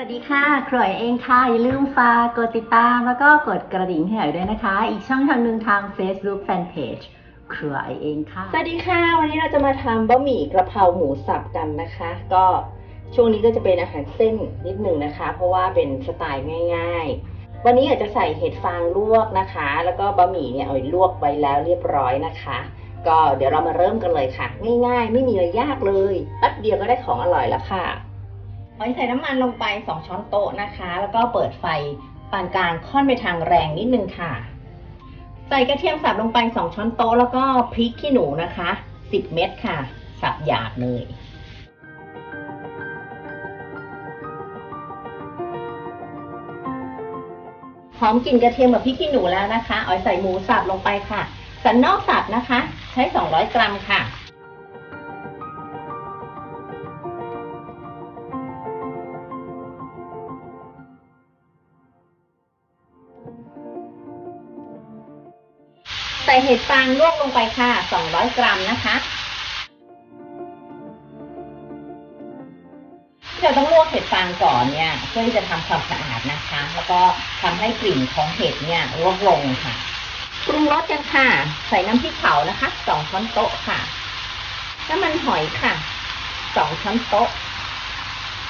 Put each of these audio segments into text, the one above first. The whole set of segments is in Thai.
สวัสดีค่ะครวยเองค่ะ อย่าลืมฝากกดติดตามแล้วก็กดกระดิ่งให้หน่อยด้วยนะคะ อีกช่องทางหนึ่งทาง Facebook Fanpage ครัวเองค่ะ สวัสดีค่ะ วันนี้เราจะมาทำบะหมี่กระเพราหมูสับกันนะคะ ก็ช่วงนี้ก็จะเป็นอาหารเส้นนิดหนึ่งนะคะ เพราะว่าเป็นสไตล์ง่าย ๆ วันนี้อาจจะใส่เห็ดฟางลวกนะคะ แล้วก็บะหมี่เนี่ยเอาลวกไว้แล้วเรียบร้อยนะคะ ก็เดี๋ยวเรามาเริ่มกันเลยค่ะ ง่าย ๆ ไม่มีอะไรยากเลยแป๊บเดียวก็ได้ของอร่อยแล้วค่ะ เอาใส่น้ำมันลงไป 2 ช้อนโต๊ะนะคะ แล้วก็เปิดไฟปานกลางค่อนไปทางแรงนิดนึงค่ะ ใส่กระเทียมสับลงไป 2 ช้อนโต๊ะแล้วก็พริกขี้หนูนะคะ 10 เม็ดค่ะ สับหยาบเลยหอมกลิ่นกระเทียมกับพริกขี้หนูแล้วนะคะเอาใส่หมูสับลงไปค่ะ สันนอกสับนะคะ ใช้ 200 กรัมค่ะ ใส่เห็ดฟางลวกลงไปค่ะ 200 กรัมนะคะเราต้องลวกเห็ดฟางก่อนเนี่ยเพื่อที่จะทำความสะอาดนะคะ แล้วก็ทำให้กลิ่นของเห็ดเนี่ยลดลงค่ะปรุงรสกันค่ะ ใส่น้ำพริกเผานะคะสองช้อนโต๊ะค่ะน้ำมันหอยค่ะสองช้อนโต๊ะ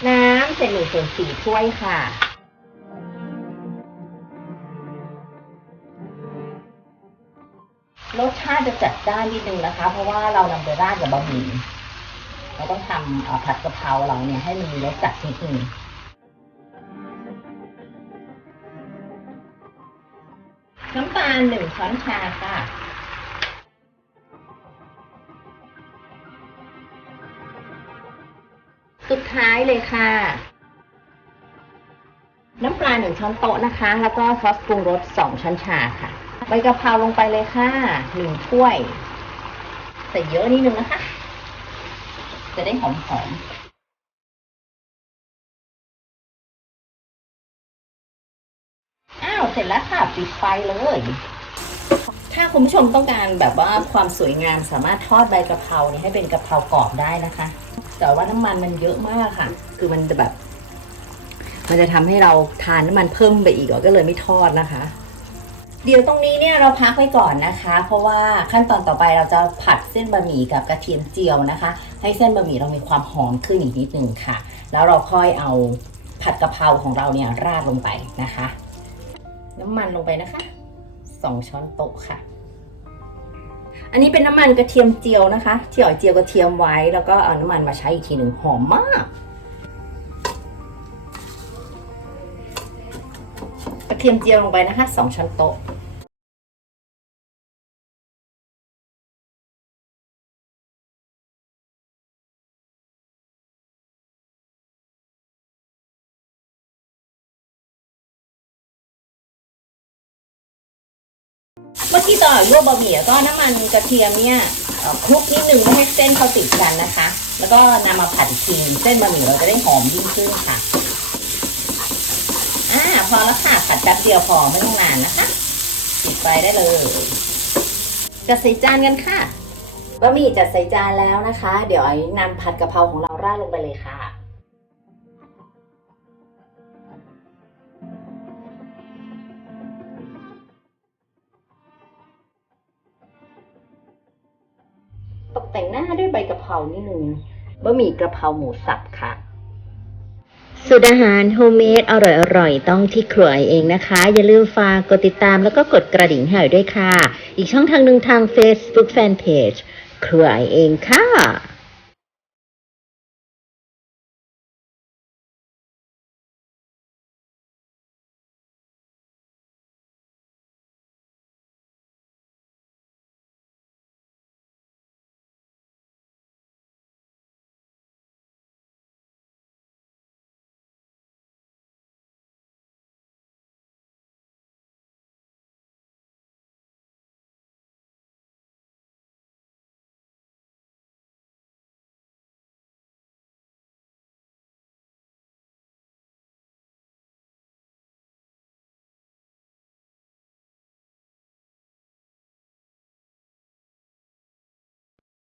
น้ำใส่หนึ่งส่วนสี่ถ้วยค่ะ รสชาติจะจัดจ้านนิดนึงนะคะ เพราะว่าเรานำไปราดกับบะหมี่เราต้องทำผัดกะเพราเราเนี่ยให้มันมีรสจัดนิดนึงน้ำตาลหนึ่งช้อนชาค่ะสุดท้ายเลยค่ะ น้ำปลาหนึ่งช้อนโต๊ะนะคะ แล้วก็ซอสปรุงรสสองช้อนชาค่ะ ใบกะเพราลงไปเลยค่ะหนึ่งถ้วย ใส่เยอะนิดนึงนะคะ จะได้หอมหอมๆอ้าวเสร็จแล้วค่ะปิดไฟเลย ถ้าคุณผู้ชมต้องการแบบว่าความสวยงามสามารถทอดใบกะเพราเนี่ยให้เป็นกะเพรากรอบได้นะคะ แต่ว่าน้ำมันมันเยอะมากค่ะ คือมันจะแบบ มันจะทำให้เราทานน้ำมันเพิ่มไปอีกก็เลยไม่ทอดนะคะ เดี๋ยวตรงนี้เนี่ยเราพักไว้ก่อนนะคะ เพราะว่าขั้นตอนต่อไปเราจะผัดเส้นบะหมี่กับกระเทียมเจียวนะคะ ให้เส้นบะหมี่เรามีความหอมขึ้นอีกนิดนึงค่ะ แล้วเราค่อยเอาผัดกะเพราของเราเนี่ยราดลงไปนะคะ น้ำมันลงไปนะคะสองช้อนโต๊ะค่ะ อันนี้เป็นน้ำมันกระเทียมเจียวนะคะที่อ๋อยเจียวกระเทียมไว้ แล้วก็เอาน้ำมันมาใช้อีกทีหนึ่งหอมมาก เทียมเจียวลงไปนะคะสองช้อนโต๊ะเมื่อกี้ตอนลวกบะหมี่ก็น้ำมันกระเทียมเนี่ยคลุกนิดนึงไม่ให้เส้นเขาติดกันนะคะ แล้วก็นำมาผัดอีกทีเส้นบะหมี่เราจะได้หอมยิ่งขึ้นค่ะ พอแล้วค่ะผัดแป๊บเดียวพอไม่ต้องนานนะคะปิดไฟได้เลยจัดใส่จานกันค่ะบะหมี่จัดใส่จานแล้วนะคะ เดี๋ยวไอ้นำผัดกะเพราของเราราดลงไปเลยค่ะตกแต่งหน้าด้วยใบกะเพรานิดนึงบะหมี่กระเพราหมูสับ สูตรอาหารโฮมเมดอร่อยๆต้องที่ครัวเองนะคะ อย่าลืมฝากกดติดตามแล้วก็กดกระดิ่งให้ด้วยค่ะ อีกช่องทางหนึ่งทาง Facebook Fanpage ครัวเองค่ะ